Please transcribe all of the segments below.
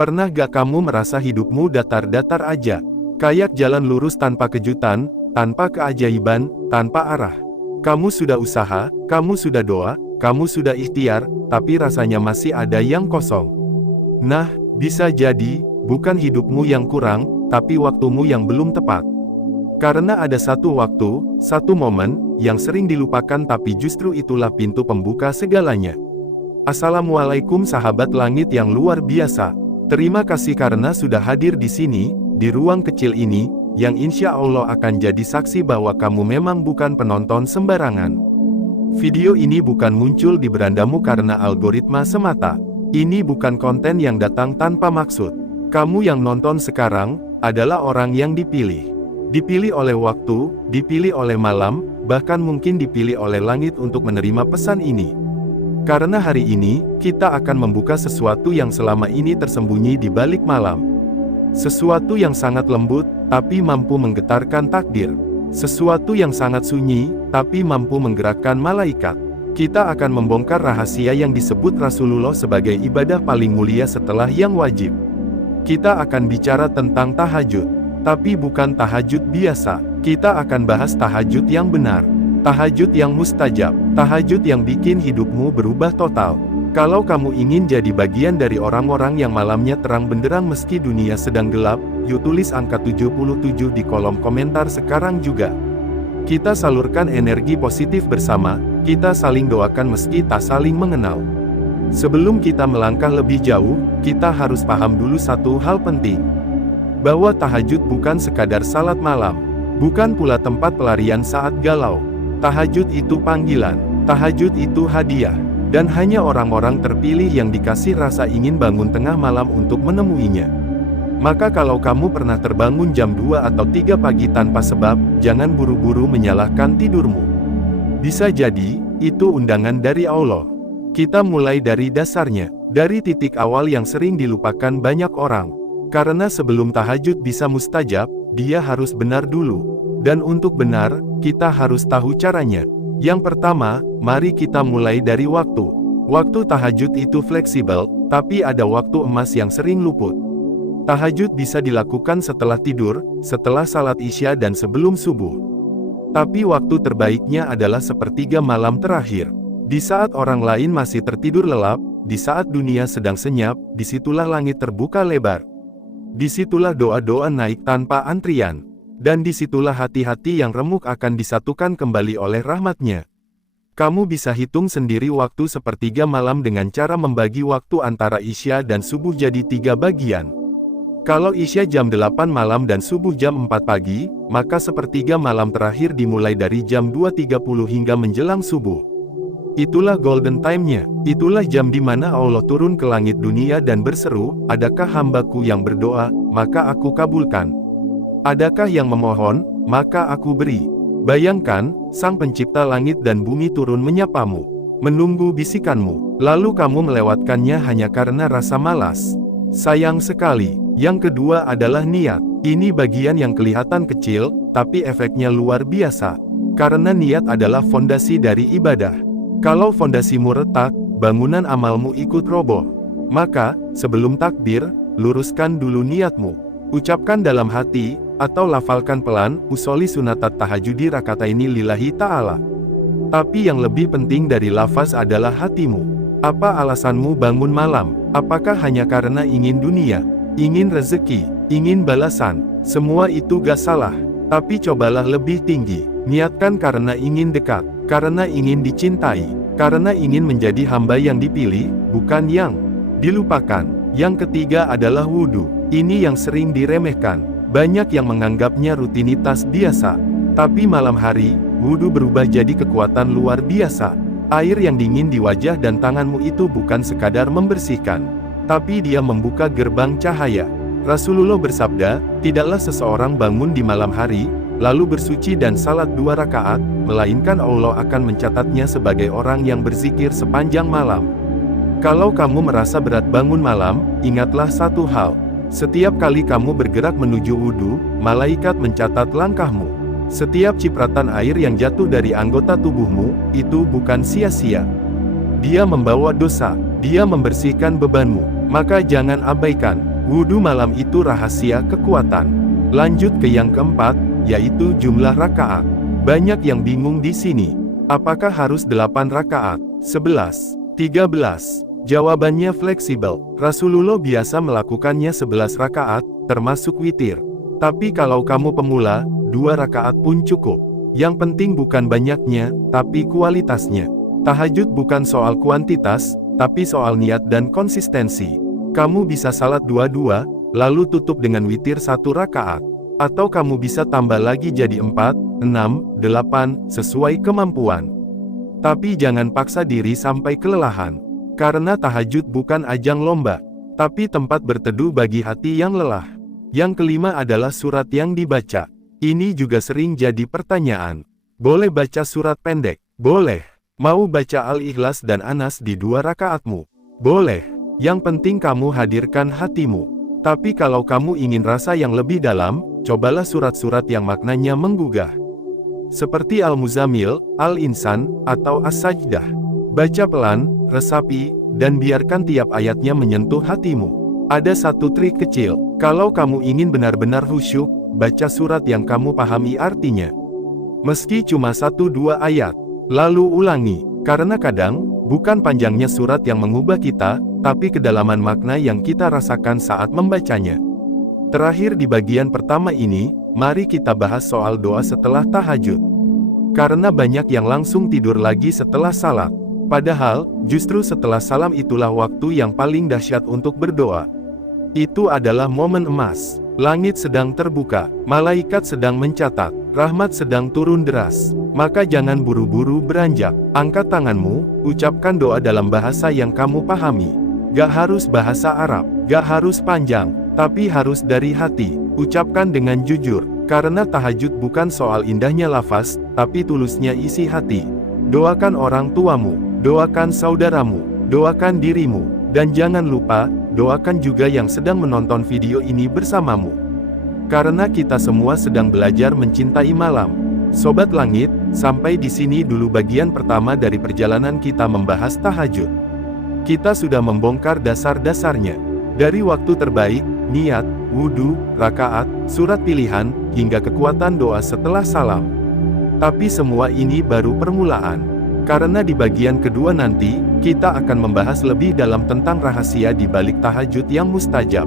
Pernah gak kamu merasa hidupmu datar-datar aja? Kayak jalan lurus tanpa kejutan, tanpa keajaiban, tanpa arah. Kamu sudah usaha, kamu sudah doa, kamu sudah ikhtiar, tapi rasanya masih ada yang kosong. Nah, bisa jadi, bukan hidupmu yang kurang, tapi waktumu yang belum tepat. Karena ada satu waktu, satu momen, yang sering dilupakan tapi justru itulah pintu pembuka segalanya. Assalamualaikum sahabat langit yang luar biasa. Terima kasih karena sudah hadir di sini, di ruang kecil ini, yang insya Allah akan jadi saksi bahwa kamu memang bukan penonton sembarangan. Video ini bukan muncul di berandamu karena algoritma semata. Ini bukan konten yang datang tanpa maksud. Kamu yang nonton sekarang, adalah orang yang dipilih. Dipilih oleh waktu, dipilih oleh malam, bahkan mungkin dipilih oleh langit untuk menerima pesan ini. Karena hari ini, kita akan membuka sesuatu yang selama ini tersembunyi di balik malam. Sesuatu yang sangat lembut, tapi mampu menggetarkan takdir. Sesuatu yang sangat sunyi, tapi mampu menggerakkan malaikat. Kita akan membongkar rahasia yang disebut Rasulullah sebagai ibadah paling mulia setelah yang wajib. Kita akan bicara tentang tahajud. Tapi bukan tahajud biasa. Kita akan bahas tahajud yang benar. Tahajud yang mustajab, tahajud yang bikin hidupmu berubah total. Kalau kamu ingin jadi bagian dari orang-orang yang malamnya terang benderang meski dunia sedang gelap, yuk tulis angka 77 di kolom komentar sekarang juga. Kita salurkan energi positif bersama, kita saling doakan meski tak saling mengenal. Sebelum kita melangkah lebih jauh, kita harus paham dulu satu hal penting. Bahwa tahajud bukan sekadar salat malam, bukan pula tempat pelarian saat galau. Tahajud itu panggilan, tahajud itu hadiah, dan hanya orang-orang terpilih yang dikasih rasa ingin bangun tengah malam untuk menemuinya. Maka kalau kamu pernah terbangun jam 2 atau 3 pagi tanpa sebab, jangan buru-buru menyalahkan tidurmu. Bisa jadi, itu undangan dari Allah. Kita mulai dari dasarnya, dari titik awal yang sering dilupakan banyak orang. Karena sebelum tahajud bisa mustajab, dia harus benar dulu. Dan untuk benar, kita harus tahu caranya. Yang pertama, mari kita mulai dari waktu. Waktu tahajud itu fleksibel, tapi ada waktu emas yang sering luput. Tahajud bisa dilakukan setelah tidur, setelah salat isya dan sebelum subuh. Tapi waktu terbaiknya adalah sepertiga malam terakhir. Di saat orang lain masih tertidur lelap, di saat dunia sedang senyap, disitulah langit terbuka lebar. Disitulah doa-doa naik tanpa antrian. Dan disitulah hati-hati yang remuk akan disatukan kembali oleh rahmatnya. Kamu bisa hitung sendiri waktu sepertiga malam dengan cara membagi waktu antara isya dan subuh jadi 3 bagian. Kalau isya jam 8 malam dan subuh jam 4 pagi, maka sepertiga malam terakhir dimulai dari jam 2.30 hingga menjelang subuh. Itulah golden time-nya, itulah jam di mana Allah turun ke langit dunia dan berseru, adakah hambaku yang berdoa, maka aku kabulkan. Adakah yang memohon, maka aku beri. Bayangkan, Sang Pencipta langit dan bumi turun menyapamu, menunggu bisikanmu, lalu kamu melewatkannya hanya karena rasa malas. Sayang sekali. Yang kedua adalah niat. Ini bagian yang kelihatan kecil, tapi efeknya luar biasa. Karena niat adalah fondasi dari ibadah. Kalau fondasimu retak, bangunan amalmu ikut roboh. Maka, sebelum takbir, luruskan dulu niatmu. Ucapkan dalam hati, atau lafalkan pelan, usoli sunatat tahajudi rakataini lillahi ta'ala. Tapi yang lebih penting dari lafaz adalah hatimu. Apa alasanmu bangun malam? Apakah hanya karena ingin dunia, ingin rezeki, ingin balasan? Semua itu gak salah. Tapi cobalah lebih tinggi. Niatkan karena ingin dekat, karena ingin dicintai, karena ingin menjadi hamba yang dipilih, bukan yang dilupakan. Yang ketiga adalah wudhu. Ini yang sering diremehkan. Banyak yang menganggapnya rutinitas biasa. Tapi malam hari, wudhu berubah jadi kekuatan luar biasa. Air yang dingin di wajah dan tanganmu itu bukan sekadar membersihkan, tapi dia membuka gerbang cahaya. Rasulullah bersabda, tidaklah seseorang bangun di malam hari, lalu bersuci dan salat 2 rakaat, melainkan Allah akan mencatatnya sebagai orang yang berzikir sepanjang malam. Kalau kamu merasa berat bangun malam, ingatlah satu hal. Setiap kali kamu bergerak menuju wudhu, malaikat mencatat langkahmu. Setiap cipratan air yang jatuh dari anggota tubuhmu, itu bukan sia-sia. Dia membawa dosa, dia membersihkan bebanmu. Maka jangan abaikan. Wudhu malam itu rahasia kekuatan. Lanjut ke yang keempat, yaitu jumlah rakaat. Banyak yang bingung di sini. Apakah harus 8 rakaat, 11, 13? Jawabannya fleksibel. Rasulullah biasa melakukannya 11 rakaat, termasuk witir. Tapi kalau kamu pemula, 2 rakaat pun cukup. Yang penting bukan banyaknya, tapi kualitasnya. Tahajud bukan soal kuantitas, tapi soal niat dan konsistensi. Kamu bisa salat 2-2, lalu tutup dengan witir 1 rakaat. Atau kamu bisa tambah lagi jadi 4, 6, 8, sesuai kemampuan. Tapi jangan paksa diri sampai kelelahan. Karena tahajud bukan ajang lomba, tapi tempat berteduh bagi hati yang lelah. Yang kelima adalah surat yang dibaca. Ini juga sering jadi pertanyaan. Boleh baca surat pendek? Boleh. Mau baca Al-Ikhlas dan Anas di 2 rakaatmu? Boleh. Yang penting kamu hadirkan hatimu. Tapi kalau kamu ingin rasa yang lebih dalam, cobalah surat-surat yang maknanya menggugah. Seperti Al-Muzammil, Al-Insan, atau As-Sajdah. Baca pelan, resapi, dan biarkan tiap ayatnya menyentuh hatimu. Ada satu trik kecil. Kalau kamu ingin benar-benar khusyuk, baca surat yang kamu pahami artinya. Meski cuma 1-2 ayat. Lalu ulangi. Karena kadang, bukan panjangnya surat yang mengubah kita, tapi kedalaman makna yang kita rasakan saat membacanya. Terakhir di bagian pertama ini, mari kita bahas soal doa setelah tahajud. Karena banyak yang langsung tidur lagi setelah salat. Padahal, justru setelah salam itulah waktu yang paling dahsyat untuk berdoa. Itu adalah momen emas. Langit sedang terbuka, malaikat sedang mencatat, rahmat sedang turun deras. Maka jangan buru-buru beranjak. Angkat tanganmu, ucapkan doa dalam bahasa yang kamu pahami. Gak harus bahasa Arab, gak harus panjang, tapi harus dari hati. Ucapkan dengan jujur, karena tahajud bukan soal indahnya lafaz, tapi tulusnya isi hati. Doakan orang tuamu, doakan saudaramu, doakan dirimu, dan jangan lupa, doakan juga yang sedang menonton video ini bersamamu. Karena kita semua sedang belajar mencintai malam. Sobat Langit, sampai di sini dulu bagian pertama dari perjalanan kita membahas tahajud. Kita sudah membongkar dasar-dasarnya. Dari waktu terbaik, niat, wudhu, rakaat, surat pilihan, hingga kekuatan doa setelah salam. Tapi semua ini baru permulaan. Karena di bagian kedua nanti, kita akan membahas lebih dalam tentang rahasia di balik tahajud yang mustajab.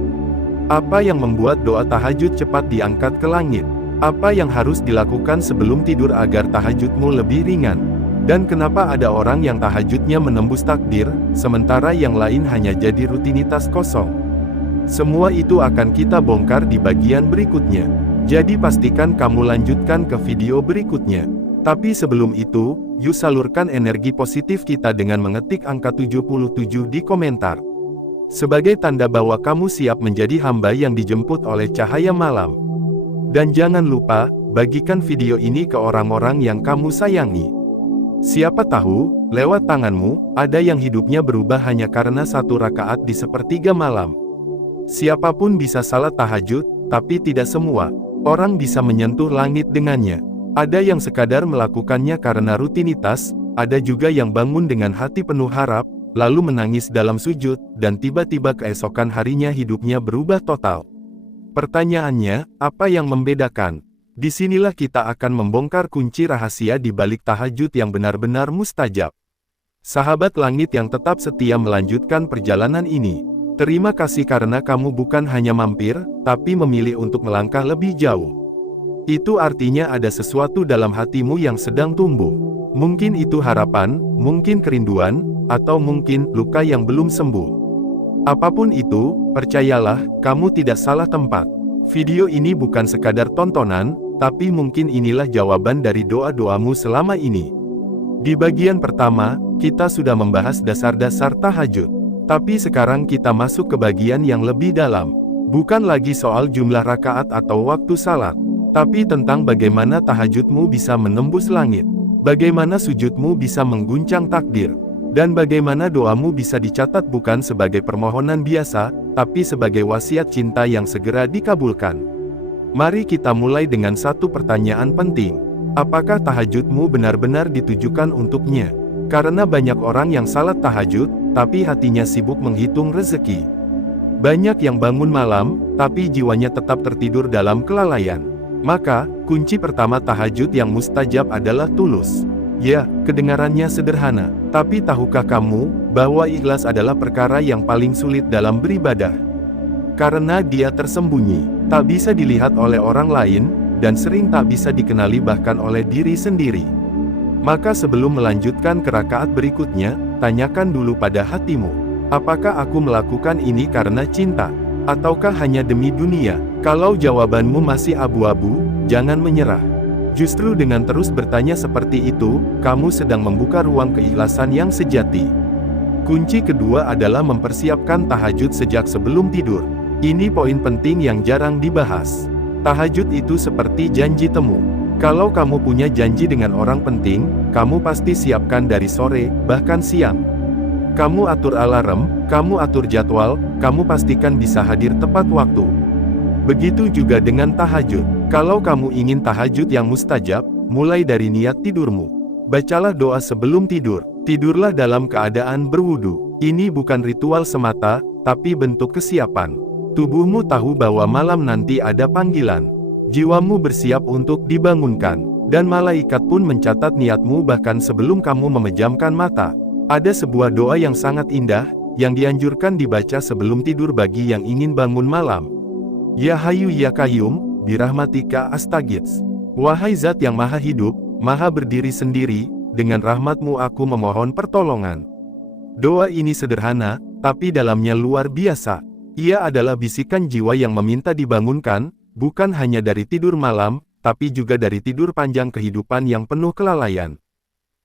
Apa yang membuat doa tahajud cepat diangkat ke langit? Apa yang harus dilakukan sebelum tidur agar tahajudmu lebih ringan? Dan kenapa ada orang yang tahajudnya menembus takdir, sementara yang lain hanya jadi rutinitas kosong? Semua itu akan kita bongkar di bagian berikutnya. Jadi pastikan kamu lanjutkan ke video berikutnya. Tapi sebelum itu, yuk salurkan energi positif kita dengan mengetik angka 77 di komentar. Sebagai tanda bahwa kamu siap menjadi hamba yang dijemput oleh cahaya malam. Dan jangan lupa, bagikan video ini ke orang-orang yang kamu sayangi. Siapa tahu, lewat tanganmu, ada yang hidupnya berubah hanya karena 1 rakaat di sepertiga malam. Siapapun bisa salat tahajud, tapi tidak semua orang bisa menyentuh langit dengannya. Ada yang sekadar melakukannya karena rutinitas, ada juga yang bangun dengan hati penuh harap, lalu menangis dalam sujud, dan tiba-tiba keesokan harinya hidupnya berubah total. Pertanyaannya, apa yang membedakan? Disinilah kita akan membongkar kunci rahasia di balik tahajud yang benar-benar mustajab. Sahabat langit yang tetap setia melanjutkan perjalanan ini. Terima kasih karena kamu bukan hanya mampir, tapi memilih untuk melangkah lebih jauh. Itu artinya ada sesuatu dalam hatimu yang sedang tumbuh. Mungkin itu harapan, mungkin kerinduan, atau mungkin luka yang belum sembuh. Apapun itu, percayalah, kamu tidak salah tempat. Video ini bukan sekadar tontonan, tapi mungkin inilah jawaban dari doa-doamu selama ini. Di bagian pertama, kita sudah membahas dasar-dasar tahajud. Tapi sekarang kita masuk ke bagian yang lebih dalam. Bukan lagi soal jumlah rakaat atau waktu salat, tapi tentang bagaimana tahajudmu bisa menembus langit. Bagaimana sujudmu bisa mengguncang takdir. Dan bagaimana doamu bisa dicatat bukan sebagai permohonan biasa, tapi sebagai wasiat cinta yang segera dikabulkan. Mari kita mulai dengan satu pertanyaan penting. Apakah tahajudmu benar-benar ditujukan untuknya? Karena banyak orang yang salat tahajud, tapi hatinya sibuk menghitung rezeki. Banyak yang bangun malam, tapi jiwanya tetap tertidur dalam kelalaian. Maka, kunci pertama tahajud yang mustajab adalah tulus. Ya, kedengarannya sederhana, tapi tahukah kamu, bahwa ikhlas adalah perkara yang paling sulit dalam beribadah? Karena dia tersembunyi, tak bisa dilihat oleh orang lain, dan sering tak bisa dikenali bahkan oleh diri sendiri. Maka sebelum melanjutkan ke rakaat berikutnya, tanyakan dulu pada hatimu, apakah aku melakukan ini karena cinta, ataukah hanya demi dunia? Kalau jawabanmu masih abu-abu, jangan menyerah. Justru dengan terus bertanya seperti itu, kamu sedang membuka ruang keikhlasan yang sejati. Kunci kedua adalah mempersiapkan tahajud sejak sebelum tidur. Ini poin penting yang jarang dibahas. Tahajud itu seperti janji temu. Kalau kamu punya janji dengan orang penting, kamu pasti siapkan dari sore, bahkan siang. Kamu atur alarm, kamu atur jadwal, kamu pastikan bisa hadir tepat waktu. Begitu juga dengan tahajud. Kalau kamu ingin tahajud yang mustajab, mulai dari niat tidurmu. Bacalah doa sebelum tidur. Tidurlah dalam keadaan berwudu. Ini bukan ritual semata, tapi bentuk kesiapan. Tubuhmu tahu bahwa malam nanti ada panggilan. Jiwamu bersiap untuk dibangunkan. Dan malaikat pun mencatat niatmu bahkan sebelum kamu memejamkan mata. Ada sebuah doa yang sangat indah, yang dianjurkan dibaca sebelum tidur bagi yang ingin bangun malam. Ya Hayyu Ya Qayyum, birahmatika astaghits. Wahai Zat yang Maha Hidup, Maha berdiri sendiri, dengan rahmatmu aku memohon pertolongan. Doa ini sederhana, tapi dalamnya luar biasa. Ia adalah bisikan jiwa yang meminta dibangunkan, bukan hanya dari tidur malam, tapi juga dari tidur panjang kehidupan yang penuh kelalaian.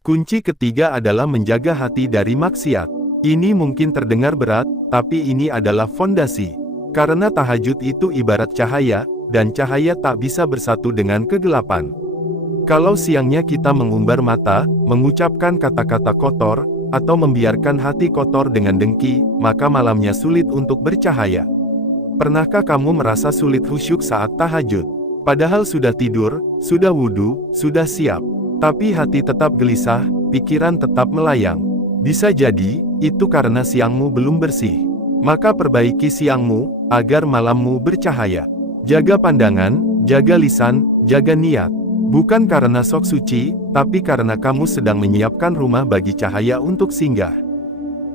Kunci ketiga adalah menjaga hati dari maksiat. Ini mungkin terdengar berat, tapi ini adalah fondasi. Karena tahajud itu ibarat cahaya, dan cahaya tak bisa bersatu dengan kegelapan. Kalau siangnya kita mengumbar mata, mengucapkan kata-kata kotor, atau membiarkan hati kotor dengan dengki, maka malamnya sulit untuk bercahaya. Pernahkah kamu merasa sulit khusyuk saat tahajud? Padahal sudah tidur, sudah wudu, sudah siap. Tapi hati tetap gelisah, pikiran tetap melayang. Bisa jadi, itu karena siangmu belum bersih. Maka perbaiki siangmu, agar malammu bercahaya. Jaga pandangan, jaga lisan, jaga niat. Bukan karena sok suci, tapi karena kamu sedang menyiapkan rumah bagi cahaya untuk singgah.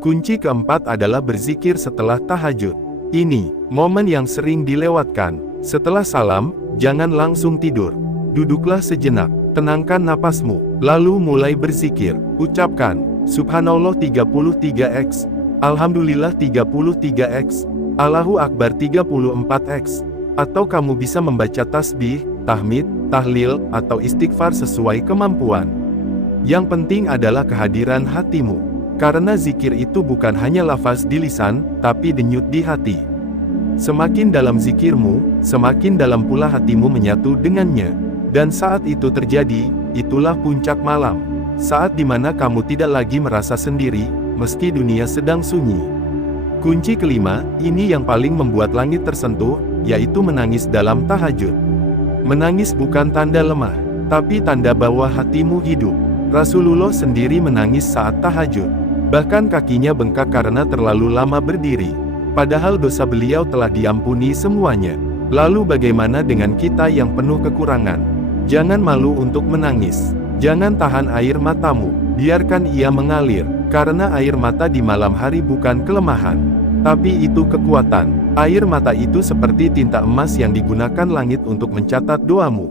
Kunci keempat adalah berzikir setelah tahajud. Ini, momen yang sering dilewatkan. Setelah salam, jangan langsung tidur. Duduklah sejenak, tenangkan napasmu, lalu mulai berzikir. Ucapkan, Subhanallah 33x, Alhamdulillah 33x, Allahu Akbar 34x. Atau kamu bisa membaca tasbih, tahmid, tahlil, atau istighfar sesuai kemampuan. Yang penting adalah kehadiran hatimu. Karena zikir itu bukan hanya lafaz di lisan, tapi denyut di hati. Semakin dalam zikirmu, semakin dalam pula hatimu menyatu dengannya. Dan saat itu terjadi, itulah puncak malam. Saat dimana kamu tidak lagi merasa sendiri, meski dunia sedang sunyi. Kunci kelima, ini yang paling membuat langit tersentuh, yaitu menangis dalam tahajud. Menangis bukan tanda lemah, tapi tanda bahwa hatimu hidup. Rasulullah sendiri menangis saat tahajud. Bahkan kakinya bengkak karena terlalu lama berdiri. Padahal dosa beliau telah diampuni semuanya. Lalu bagaimana dengan kita yang penuh kekurangan? Jangan malu untuk menangis. Jangan tahan air matamu. Biarkan ia mengalir. Karena air mata di malam hari bukan kelemahan, tapi itu kekuatan. Air mata itu seperti tinta emas yang digunakan langit untuk mencatat doamu.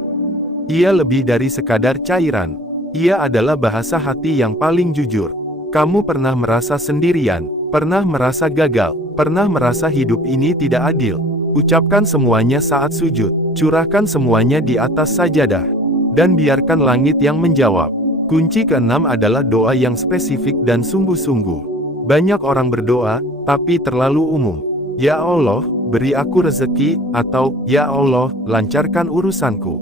Ia lebih dari sekadar cairan. Ia adalah bahasa hati yang paling jujur. Kamu pernah merasa sendirian, pernah merasa gagal, pernah merasa hidup ini tidak adil. Ucapkan semuanya saat sujud, curahkan semuanya di atas sajadah, dan biarkan langit yang menjawab. Kunci keenam adalah doa yang spesifik dan sungguh-sungguh. Banyak orang berdoa, tapi terlalu umum. Ya Allah, beri aku rezeki, atau, Ya Allah, lancarkan urusanku.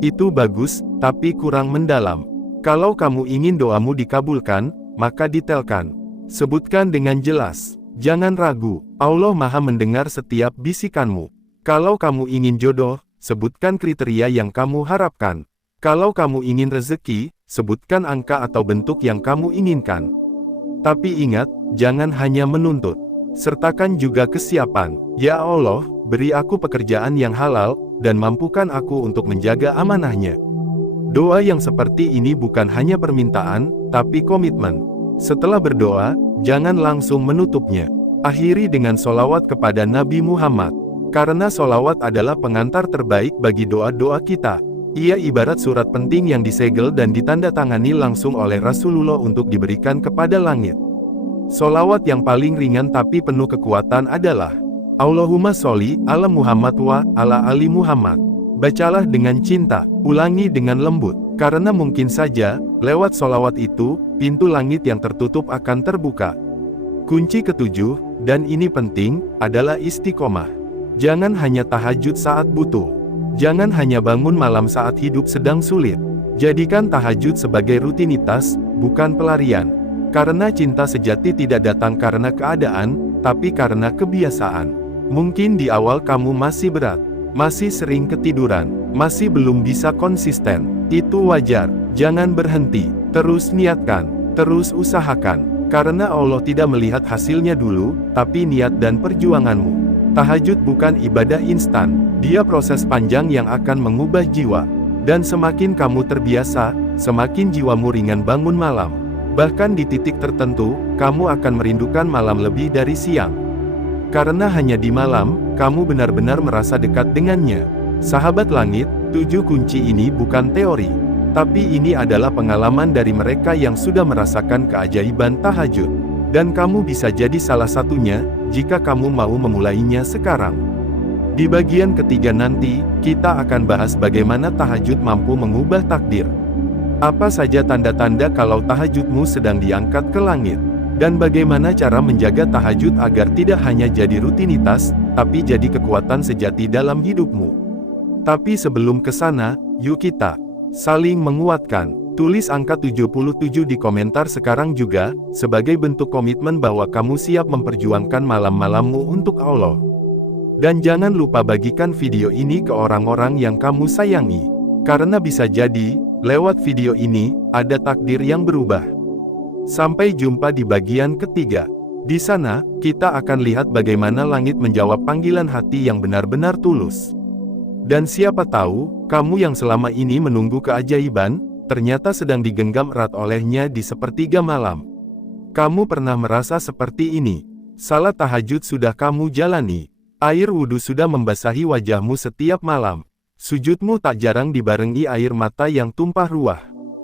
Itu bagus, tapi kurang mendalam. Kalau kamu ingin doamu dikabulkan, maka detailkan. Sebutkan dengan jelas. Jangan ragu, Allah Maha mendengar setiap bisikanmu. Kalau kamu ingin jodoh, sebutkan kriteria yang kamu harapkan. Kalau kamu ingin rezeki, sebutkan angka atau bentuk yang kamu inginkan. Tapi ingat, jangan hanya menuntut. Sertakan juga kesiapan. Ya Allah, beri aku pekerjaan yang halal, dan mampukan aku untuk menjaga amanahnya. Doa yang seperti ini bukan hanya permintaan, tapi komitmen. Setelah berdoa, jangan langsung menutupnya. Akhiri dengan solawat kepada Nabi Muhammad. Karena solawat adalah pengantar terbaik bagi doa-doa kita. Ia ibarat surat penting yang disegel dan ditandatangani langsung oleh Rasulullah untuk diberikan kepada langit. Solawat yang paling ringan tapi penuh kekuatan adalah Allahumma sholli ala Muhammad wa ala ali Muhammad. Bacalah dengan cinta, ulangi dengan lembut, karena mungkin saja, lewat solawat itu, pintu langit yang tertutup akan terbuka. Kunci ketujuh, dan ini penting, adalah istiqomah. Jangan hanya tahajud saat butuh. Jangan hanya bangun malam saat hidup sedang sulit. Jadikan tahajud sebagai rutinitas, bukan pelarian. Karena cinta sejati tidak datang karena keadaan, tapi karena kebiasaan. Mungkin di awal kamu masih berat, masih sering ketiduran, masih belum bisa konsisten. Itu wajar, jangan berhenti, terus niatkan, terus usahakan. Karena Allah tidak melihat hasilnya dulu, tapi niat dan perjuanganmu. Tahajud bukan ibadah instan, dia proses panjang yang akan mengubah jiwa. Dan semakin kamu terbiasa, semakin jiwamu ringan bangun malam. Bahkan di titik tertentu, kamu akan merindukan malam lebih dari siang. Karena hanya di malam, kamu benar-benar merasa dekat dengannya. Sahabat langit, 7 kunci ini bukan teori. Tapi ini adalah pengalaman dari mereka yang sudah merasakan keajaiban tahajud. Dan kamu bisa jadi salah satunya, jika kamu mau memulainya sekarang. Di bagian ketiga nanti, kita akan bahas bagaimana tahajud mampu mengubah takdir. Apa saja tanda-tanda kalau tahajudmu sedang diangkat ke langit? Dan bagaimana cara menjaga tahajud agar tidak hanya jadi rutinitas, tapi jadi kekuatan sejati dalam hidupmu? Tapi sebelum ke sana, yuk kita saling menguatkan. Tulis angka 77 di komentar sekarang juga, sebagai bentuk komitmen bahwa kamu siap memperjuangkan malam-malammu untuk Allah. Dan jangan lupa bagikan video ini ke orang-orang yang kamu sayangi. Karena bisa jadi, lewat video ini, ada takdir yang berubah. Sampai jumpa di bagian ketiga. Di sana, kita akan lihat bagaimana langit menjawab panggilan hati yang benar-benar tulus. Dan siapa tahu, kamu yang selama ini menunggu keajaiban, ternyata sedang digenggam erat olehnya di sepertiga malam. Kamu pernah merasa seperti ini? Salat tahajud sudah kamu jalani. Air wudhu sudah membasahi wajahmu setiap malam. Sujudmu tak jarang dibarengi air mata yang tumpah ruah.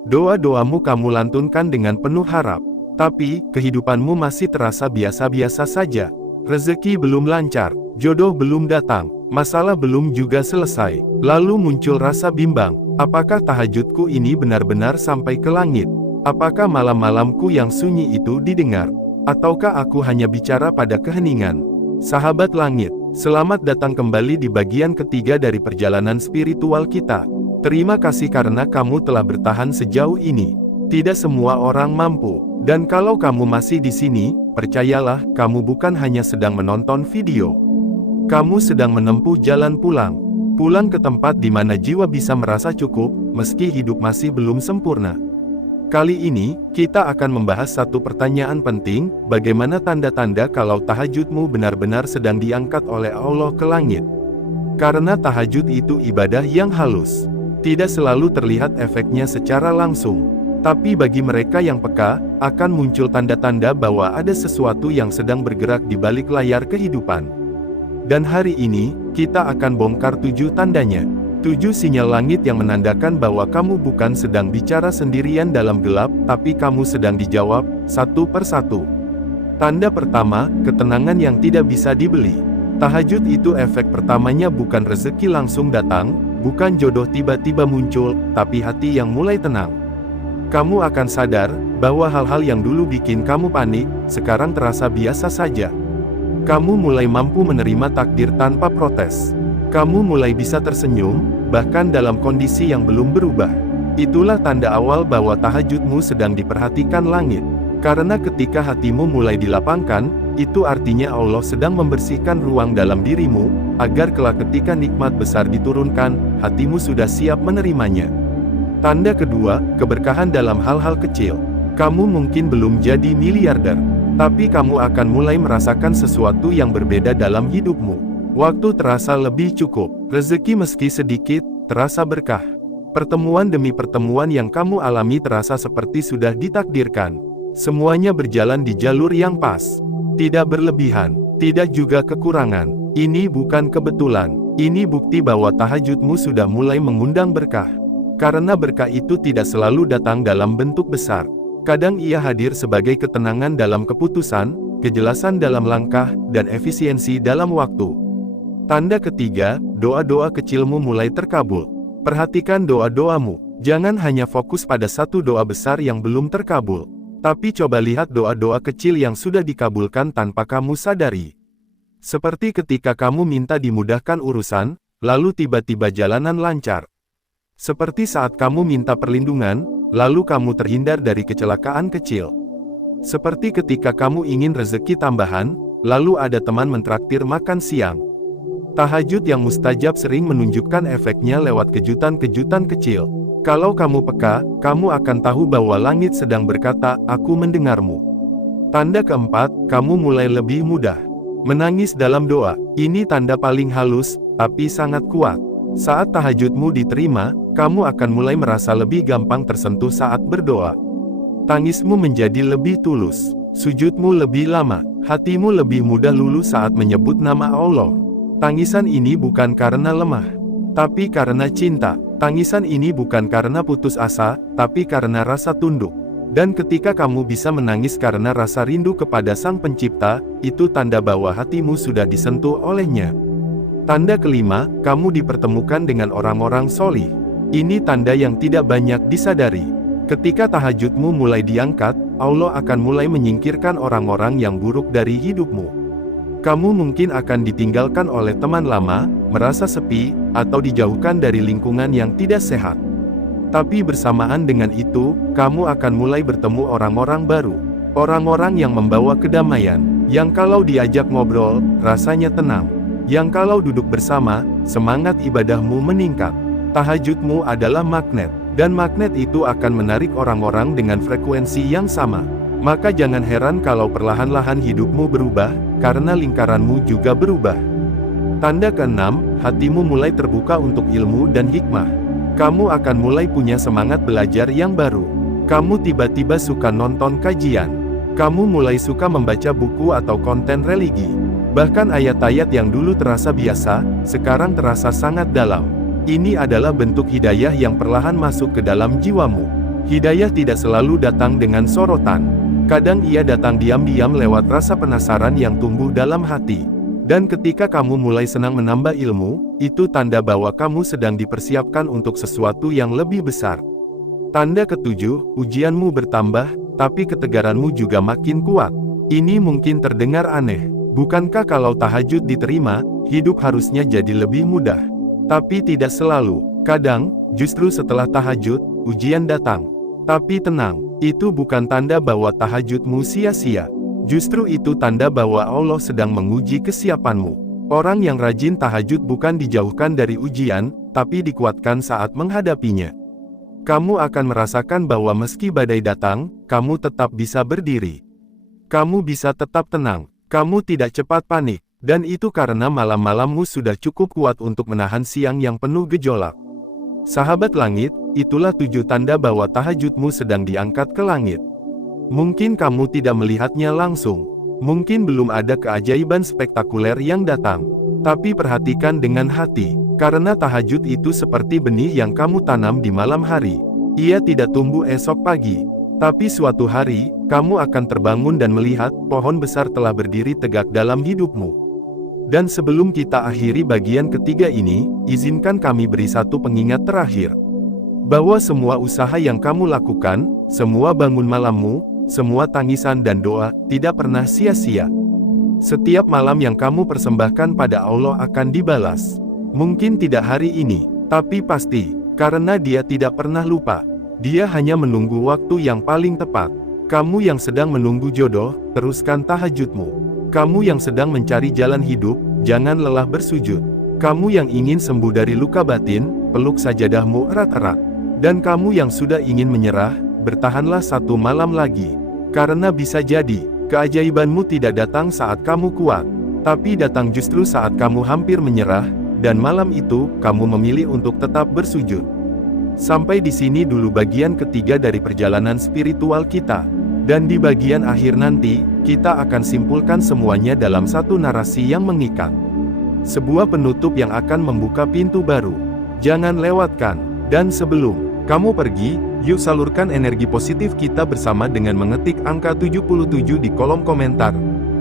Doa-doamu kamu lantunkan dengan penuh harap. Tapi, kehidupanmu masih terasa biasa-biasa saja. Rezeki belum lancar, jodoh belum datang, masalah belum juga selesai. Lalu muncul rasa bimbang. Apakah tahajudku ini benar-benar sampai ke langit? Apakah malam-malamku yang sunyi itu didengar? Ataukah aku hanya bicara pada keheningan? Sahabat langit, selamat datang kembali di bagian ketiga dari perjalanan spiritual kita. Terima kasih karena kamu telah bertahan sejauh ini. Tidak semua orang mampu. Dan kalau kamu masih di sini, percayalah, kamu bukan hanya sedang menonton video. Kamu sedang menempuh jalan pulang. Pulang ke tempat di mana jiwa bisa merasa cukup, meski hidup masih belum sempurna. Kali ini, kita akan membahas satu pertanyaan penting, bagaimana tanda-tanda kalau tahajudmu benar-benar sedang diangkat oleh Allah ke langit. Karena tahajud itu ibadah yang halus. Tidak selalu terlihat efeknya secara langsung. Tapi bagi mereka yang peka, akan muncul tanda-tanda bahwa ada sesuatu yang sedang bergerak di balik layar kehidupan. Dan hari ini, kita akan bongkar 7 tandanya. 7 sinyal langit yang menandakan bahwa kamu bukan sedang bicara sendirian dalam gelap, tapi kamu sedang dijawab, satu persatu. Tanda pertama, ketenangan yang tidak bisa dibeli. Tahajud itu efek pertamanya bukan rezeki langsung datang, bukan jodoh tiba-tiba muncul, tapi hati yang mulai tenang. Kamu akan sadar, bahwa hal-hal yang dulu bikin kamu panik, sekarang terasa biasa saja. Kamu mulai mampu menerima takdir tanpa protes. Kamu mulai bisa tersenyum, bahkan dalam kondisi yang belum berubah. Itulah tanda awal bahwa tahajudmu sedang diperhatikan langit. Karena ketika hatimu mulai dilapangkan, itu artinya Allah sedang membersihkan ruang dalam dirimu, agar kelak ketika nikmat besar diturunkan, hatimu sudah siap menerimanya. Tanda kedua, keberkahan dalam hal-hal kecil. Kamu mungkin belum jadi miliarder, Tapi kamu akan mulai merasakan sesuatu yang berbeda dalam hidupmu. Waktu terasa lebih cukup, rezeki meski sedikit, terasa berkah. Pertemuan demi pertemuan yang kamu alami terasa seperti sudah ditakdirkan. Semuanya berjalan di jalur yang pas. Tidak berlebihan, tidak juga kekurangan. Ini bukan kebetulan, ini bukti bahwa tahajudmu sudah mulai mengundang berkah. Karena berkah itu tidak selalu datang dalam bentuk besar. Kadang ia hadir sebagai ketenangan dalam keputusan, kejelasan dalam langkah, dan efisiensi dalam waktu. Tanda ketiga, doa-doa kecilmu mulai terkabul. Perhatikan doa-doamu. Jangan hanya fokus pada satu doa besar yang belum terkabul. Tapi coba lihat doa-doa kecil yang sudah dikabulkan tanpa kamu sadari. Seperti ketika kamu minta dimudahkan urusan, lalu tiba-tiba jalanan lancar. Seperti saat kamu minta perlindungan, lalu kamu terhindar dari kecelakaan kecil. Seperti ketika kamu ingin rezeki tambahan, lalu ada teman mentraktir makan siang. Tahajud yang mustajab sering menunjukkan efeknya lewat kejutan-kejutan kecil. Kalau kamu peka, kamu akan tahu bahwa langit sedang berkata, "Aku mendengarmu." Tanda keempat, kamu mulai lebih mudah menangis dalam doa. Ini tanda paling halus, tapi sangat kuat. Saat tahajudmu diterima, kamu akan mulai merasa lebih gampang tersentuh saat berdoa. Tangismu menjadi lebih tulus, sujudmu lebih lama, hatimu lebih mudah luluh saat menyebut nama Allah. Tangisan ini bukan karena lemah, tapi karena cinta. Tangisan ini bukan karena putus asa, tapi karena rasa tunduk. Dan ketika kamu bisa menangis karena rasa rindu kepada Sang Pencipta, itu tanda bahwa hatimu sudah disentuh olehnya. Tanda kelima, kamu dipertemukan dengan orang-orang solih. Ini tanda yang tidak banyak disadari. Ketika tahajudmu mulai diangkat, Allah akan mulai menyingkirkan orang-orang yang buruk dari hidupmu. Kamu mungkin akan ditinggalkan oleh teman lama, merasa sepi, atau dijauhkan dari lingkungan yang tidak sehat. Tapi bersamaan dengan itu, kamu akan mulai bertemu orang-orang baru. Orang-orang yang membawa kedamaian, yang kalau diajak ngobrol, rasanya tenang. Yang kalau duduk bersama, semangat ibadahmu meningkat. Tahajudmu adalah magnet, dan magnet itu akan menarik orang-orang dengan frekuensi yang sama. Maka jangan heran kalau perlahan-lahan hidupmu berubah, karena lingkaranmu juga berubah. Tanda keenam, hatimu mulai terbuka untuk ilmu dan hikmah. Kamu akan mulai punya semangat belajar yang baru. Kamu tiba-tiba suka nonton kajian. Kamu mulai suka membaca buku atau konten religi. Bahkan ayat-ayat yang dulu terasa biasa, sekarang terasa sangat dalam. Ini adalah bentuk hidayah yang perlahan masuk ke dalam jiwamu. Hidayah tidak selalu datang dengan sorotan. Kadang ia datang diam-diam lewat rasa penasaran yang tumbuh dalam hati. Dan ketika kamu mulai senang menambah ilmu, itu tanda bahwa kamu sedang dipersiapkan untuk sesuatu yang lebih besar. Tanda ketujuh, ujianmu bertambah, tapi ketegaranmu juga makin kuat. Ini mungkin terdengar aneh. Bukankah kalau tahajud diterima, hidup harusnya jadi lebih mudah? Tapi tidak selalu. Kadang, justru setelah tahajud, ujian datang. Tapi tenang, itu bukan tanda bahwa tahajudmu sia-sia. Justru itu tanda bahwa Allah sedang menguji kesiapanmu. Orang yang rajin tahajud bukan dijauhkan dari ujian, tapi dikuatkan saat menghadapinya. Kamu akan merasakan bahwa meski badai datang, kamu tetap bisa berdiri. Kamu bisa tetap tenang, kamu tidak cepat panik, dan itu karena malam-malammu sudah cukup kuat untuk menahan siang yang penuh gejolak. Sahabat langit, itulah 7 tanda bahwa tahajudmu sedang diangkat ke langit. Mungkin kamu tidak melihatnya langsung. Mungkin belum ada keajaiban spektakuler yang datang. Tapi perhatikan dengan hati, karena tahajud itu seperti benih yang kamu tanam di malam hari. Ia tidak tumbuh esok pagi. Tapi suatu hari, kamu akan terbangun dan melihat pohon besar telah berdiri tegak dalam hidupmu. Dan sebelum kita akhiri bagian ketiga ini, izinkan kami beri satu pengingat terakhir. Bahwa semua usaha yang kamu lakukan, semua bangun malammu, semua tangisan dan doa, tidak pernah sia-sia. Setiap malam yang kamu persembahkan pada Allah akan dibalas. Mungkin tidak hari ini, tapi pasti, karena Dia tidak pernah lupa. Dia hanya menunggu waktu yang paling tepat. Kamu yang sedang menunggu jodoh, teruskan tahajudmu. Kamu yang sedang mencari jalan hidup, jangan lelah bersujud. Kamu yang ingin sembuh dari luka batin, peluk sajadahmu erat-erat. Dan kamu yang sudah ingin menyerah, bertahanlah satu malam lagi. Karena bisa jadi, Keajaibanmu tidak datang saat kamu kuat, tapi datang justru saat kamu hampir menyerah, dan malam itu, kamu memilih untuk tetap bersujud. Sampai di sini dulu bagian ketiga dari perjalanan spiritual kita. Dan di bagian akhir nanti, kita akan simpulkan semuanya dalam satu narasi yang mengikat. Sebuah penutup yang akan membuka pintu baru. Jangan lewatkan. Dan sebelum kamu pergi, yuk salurkan energi positif kita bersama dengan mengetik angka 77 di kolom komentar.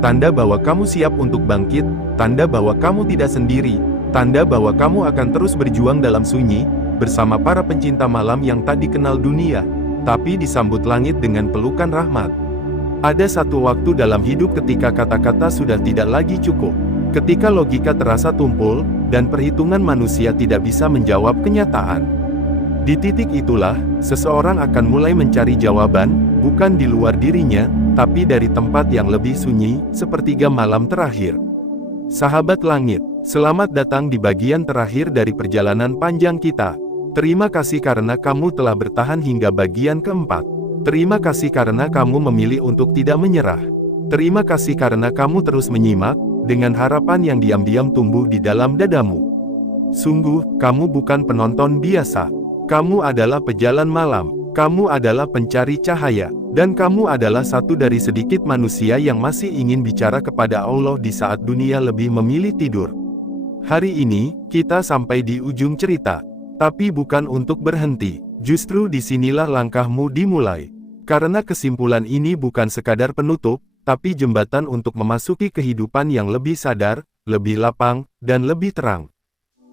Tanda bahwa kamu siap untuk bangkit, tanda bahwa kamu tidak sendiri, tanda bahwa kamu akan terus berjuang dalam sunyi, bersama para pencinta malam yang tak dikenal dunia, tapi disambut langit dengan pelukan rahmat. Ada satu waktu dalam hidup ketika kata-kata sudah tidak lagi cukup. Ketika logika terasa tumpul, dan perhitungan manusia tidak bisa menjawab kenyataan. Di titik itulah, seseorang akan mulai mencari jawaban, bukan di luar dirinya, tapi dari tempat yang lebih sunyi, sepertiga malam terakhir. Sahabat langit, selamat datang di bagian terakhir dari perjalanan panjang kita. Terima kasih karena kamu telah bertahan hingga bagian keempat. Terima kasih karena kamu memilih untuk tidak menyerah. Terima kasih karena kamu terus menyimak, dengan harapan yang diam-diam tumbuh di dalam dadamu. Sungguh, kamu bukan penonton biasa. Kamu adalah pejalan malam, kamu adalah pencari cahaya, dan kamu adalah satu dari sedikit manusia yang masih ingin bicara kepada Allah di saat dunia lebih memilih tidur. Hari ini, kita sampai di ujung cerita. Tapi bukan untuk berhenti, justru disinilah langkahmu dimulai. Karena kesimpulan ini bukan sekadar penutup, tapi jembatan untuk memasuki kehidupan yang lebih sadar, lebih lapang, dan lebih terang.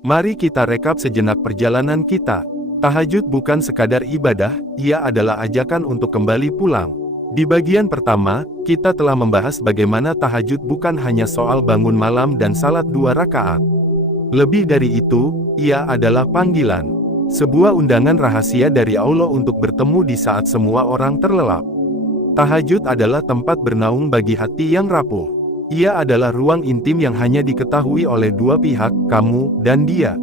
Mari kita rekap sejenak perjalanan kita. Tahajud bukan sekadar ibadah, ia adalah ajakan untuk kembali pulang. Di bagian pertama, kita telah membahas bagaimana tahajud bukan hanya soal bangun malam dan salat 2 rakaat. Lebih dari itu, ia adalah panggilan. Sebuah undangan rahasia dari Allah untuk bertemu di saat semua orang terlelap. Tahajud adalah tempat bernaung bagi hati yang rapuh. Ia adalah ruang intim yang hanya diketahui oleh dua pihak, kamu dan dia.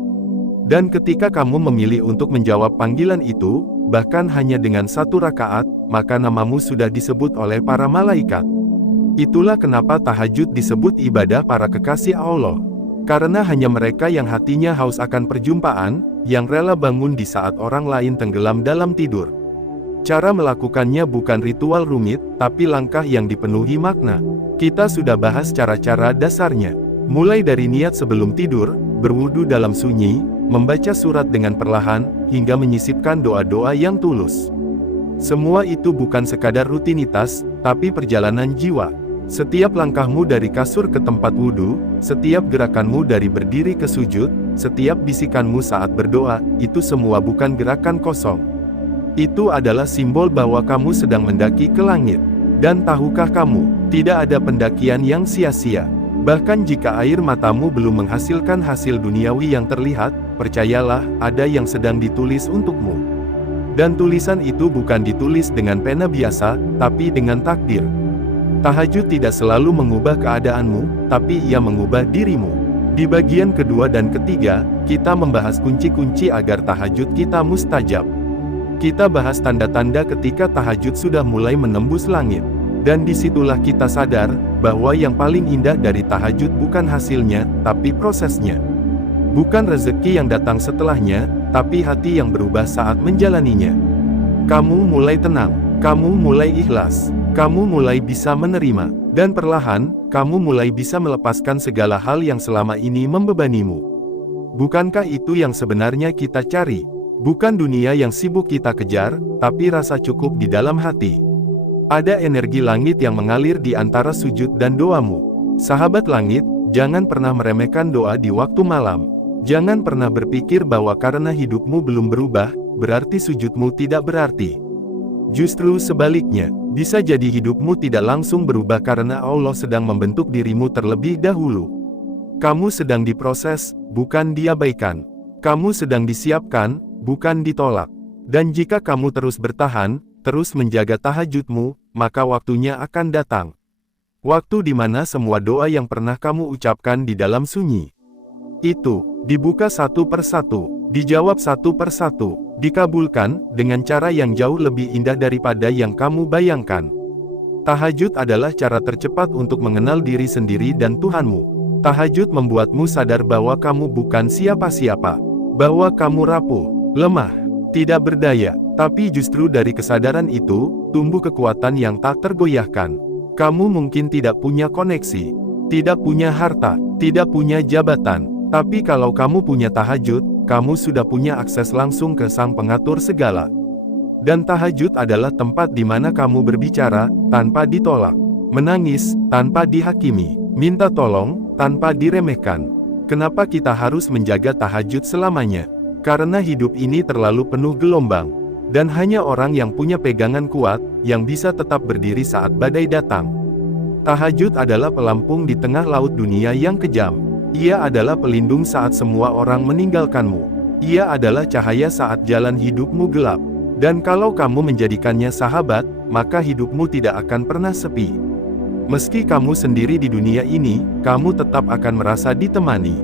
Dan ketika kamu memilih untuk menjawab panggilan itu, bahkan hanya dengan 1 rakaat, maka namamu sudah disebut oleh para malaikat. Itulah kenapa tahajud disebut ibadah para kekasih Allah. Karena hanya mereka yang hatinya haus akan perjumpaan, yang rela bangun di saat orang lain tenggelam dalam tidur. Cara melakukannya bukan ritual rumit, tapi langkah yang dipenuhi makna. Kita sudah bahas cara-cara dasarnya. Mulai dari niat sebelum tidur, berwudu dalam sunyi, membaca surat dengan perlahan, hingga menyisipkan doa-doa yang tulus. Semua itu bukan sekadar rutinitas, tapi perjalanan jiwa. Setiap langkahmu dari kasur ke tempat wudu, setiap gerakanmu dari berdiri ke sujud, setiap bisikanmu saat berdoa, itu semua bukan gerakan kosong. Itu adalah simbol bahwa kamu sedang mendaki ke langit. Dan tahukah kamu, tidak ada pendakian yang sia-sia. Bahkan jika air matamu belum menghasilkan hasil duniawi yang terlihat, percayalah, ada yang sedang ditulis untukmu. Dan tulisan itu bukan ditulis dengan pena biasa, tapi dengan takdir. Tahajud tidak selalu mengubah keadaanmu, tapi ia mengubah dirimu. Di bagian kedua dan ketiga, kita membahas kunci-kunci agar tahajud kita mustajab. Kita bahas tanda-tanda ketika tahajud sudah mulai menembus langit. Dan disitulah kita sadar, bahwa yang paling indah dari tahajud bukan hasilnya, tapi prosesnya. Bukan rezeki yang datang setelahnya, tapi hati yang berubah saat menjalaninya. Kamu mulai tenang, kamu mulai ikhlas, kamu mulai bisa menerima, dan perlahan, kamu mulai bisa melepaskan segala hal yang selama ini membebanimu. Bukankah itu yang sebenarnya kita cari? Bukan dunia yang sibuk kita kejar, tapi rasa cukup di dalam hati. Ada energi langit yang mengalir di antara sujud dan doamu. Sahabat langit, jangan pernah meremehkan doa di waktu malam. Jangan pernah berpikir bahwa karena hidupmu belum berubah, berarti sujudmu tidak berarti. Justru sebaliknya, bisa jadi hidupmu tidak langsung berubah karena Allah sedang membentuk dirimu terlebih dahulu. Kamu sedang diproses, bukan diabaikan. Kamu sedang disiapkan, bukan ditolak. Dan jika kamu terus bertahan, terus menjaga tahajudmu, maka waktunya akan datang. Waktu di mana semua doa yang pernah kamu ucapkan di dalam sunyi itu dibuka satu persatu, dijawab satu persatu, dikabulkan dengan cara yang jauh lebih indah daripada yang kamu bayangkan. Tahajud adalah cara tercepat untuk mengenal diri sendiri dan Tuhanmu. Tahajud membuatmu sadar bahwa kamu bukan siapa-siapa, bahwa kamu rapuh, lemah, tidak berdaya, tapi justru dari kesadaran itu, tumbuh kekuatan yang tak tergoyahkan. Kamu mungkin tidak punya koneksi, tidak punya harta, tidak punya jabatan, tapi kalau kamu punya tahajud, kamu sudah punya akses langsung ke Sang Pengatur segala. Dan tahajud adalah tempat di mana kamu berbicara, tanpa ditolak, menangis, tanpa dihakimi, minta tolong, tanpa diremehkan. Kenapa kita harus menjaga tahajud selamanya? Karena hidup ini terlalu penuh gelombang, dan hanya orang yang punya pegangan kuat, yang bisa tetap berdiri saat badai datang. Tahajud adalah pelampung di tengah laut dunia yang kejam. Ia adalah pelindung saat semua orang meninggalkanmu. Ia adalah cahaya saat jalan hidupmu gelap. Dan kalau kamu menjadikannya sahabat, maka hidupmu tidak akan pernah sepi. Meski kamu sendiri di dunia ini, kamu tetap akan merasa ditemani.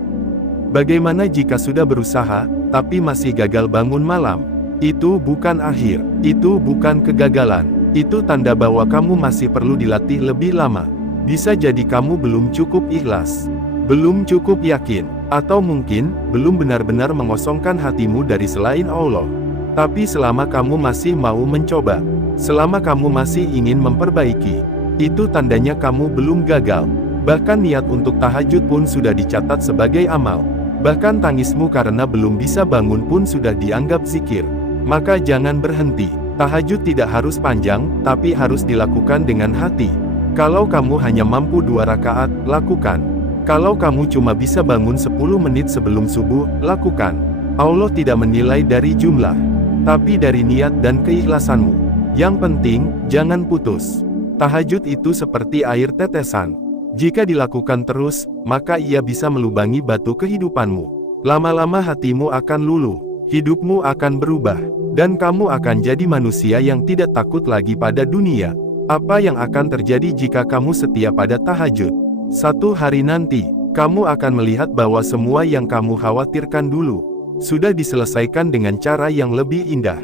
Bagaimana jika sudah berusaha, tapi masih gagal bangun malam? Itu bukan akhir, itu bukan kegagalan. Itu tanda bahwa kamu masih perlu dilatih lebih lama. Bisa jadi kamu belum cukup ikhlas, belum cukup yakin, atau mungkin belum benar-benar mengosongkan hatimu dari selain Allah. Tapi selama kamu masih mau mencoba, selama kamu masih ingin memperbaiki, itu tandanya kamu belum gagal. Bahkan niat untuk tahajud pun sudah dicatat sebagai amal. Bahkan tangismu karena belum bisa bangun pun sudah dianggap zikir. Maka jangan berhenti. Tahajud tidak harus panjang, tapi harus dilakukan dengan hati. Kalau kamu hanya mampu 2 rakaat, lakukan. Kalau kamu cuma bisa bangun 10 menit sebelum subuh, lakukan. Allah tidak menilai dari jumlah, tapi dari niat dan keikhlasanmu. Yang penting, jangan putus. Tahajud itu seperti air tetesan. Jika dilakukan terus, maka ia bisa melubangi batu kehidupanmu. Lama-lama hatimu akan luluh, hidupmu akan berubah, dan kamu akan jadi manusia yang tidak takut lagi pada dunia. Apa yang akan terjadi jika kamu setia pada tahajud? Satu hari nanti, kamu akan melihat bahwa semua yang kamu khawatirkan dulu sudah diselesaikan dengan cara yang lebih indah.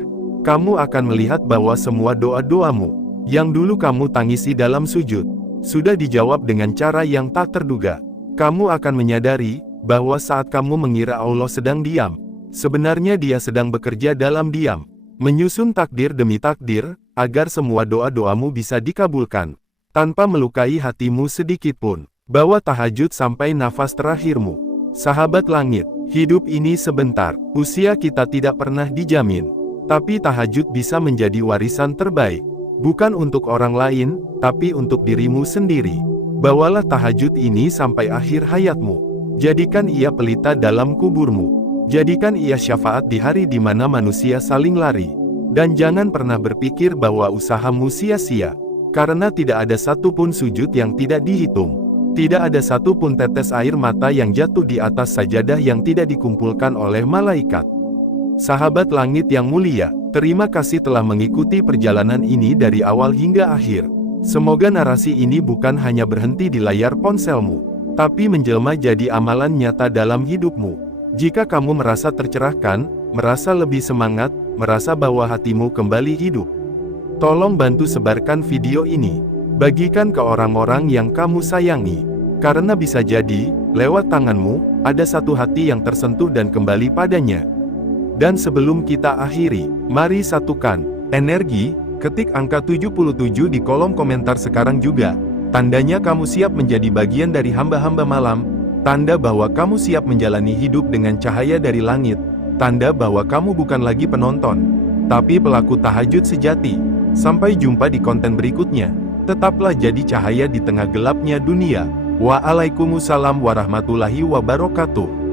Kamu akan melihat bahwa semua doa-doamu yang dulu kamu tangisi dalam sujud sudah dijawab dengan cara yang tak terduga. Kamu akan menyadari bahwa saat kamu mengira Allah sedang diam, sebenarnya Dia sedang bekerja dalam diam, menyusun takdir demi takdir, agar semua doa-doamu bisa dikabulkan, tanpa melukai hatimu sedikitpun. Bawa tahajud sampai nafas terakhirmu. Sahabat langit, hidup ini sebentar, usia kita tidak pernah dijamin. Tapi tahajud bisa menjadi warisan terbaik. Bukan untuk orang lain, tapi untuk dirimu sendiri. Bawalah tahajud ini sampai akhir hayatmu. Jadikan ia pelita dalam kuburmu. Jadikan ia syafaat di hari di mana manusia saling lari. Dan jangan pernah berpikir bahwa usahamu sia-sia. Karena tidak ada satupun sujud yang tidak dihitung. Tidak ada satupun tetes air mata yang jatuh di atas sajadah yang tidak dikumpulkan oleh malaikat. Sahabat langit yang mulia, terima kasih telah mengikuti perjalanan ini dari awal hingga akhir. Semoga narasi ini bukan hanya berhenti di layar ponselmu, tapi menjelma jadi amalan nyata dalam hidupmu. Jika kamu merasa tercerahkan, merasa lebih semangat, merasa bahwa hatimu kembali hidup, tolong bantu sebarkan video ini. Bagikan ke orang-orang yang kamu sayangi. Karena bisa jadi, lewat tanganmu, ada satu hati yang tersentuh dan kembali padanya. Dan sebelum kita akhiri, mari satukan energi. Ketik angka 77 di kolom komentar sekarang juga. Tandanya kamu siap menjadi bagian dari hamba-hamba malam. Tanda bahwa kamu siap menjalani hidup dengan cahaya dari langit. Tanda bahwa kamu bukan lagi penonton, tapi pelaku tahajud sejati. Sampai jumpa di konten berikutnya. Tetaplah jadi cahaya di tengah gelapnya dunia. Waalaikumsalam warahmatullahi wabarakatuh.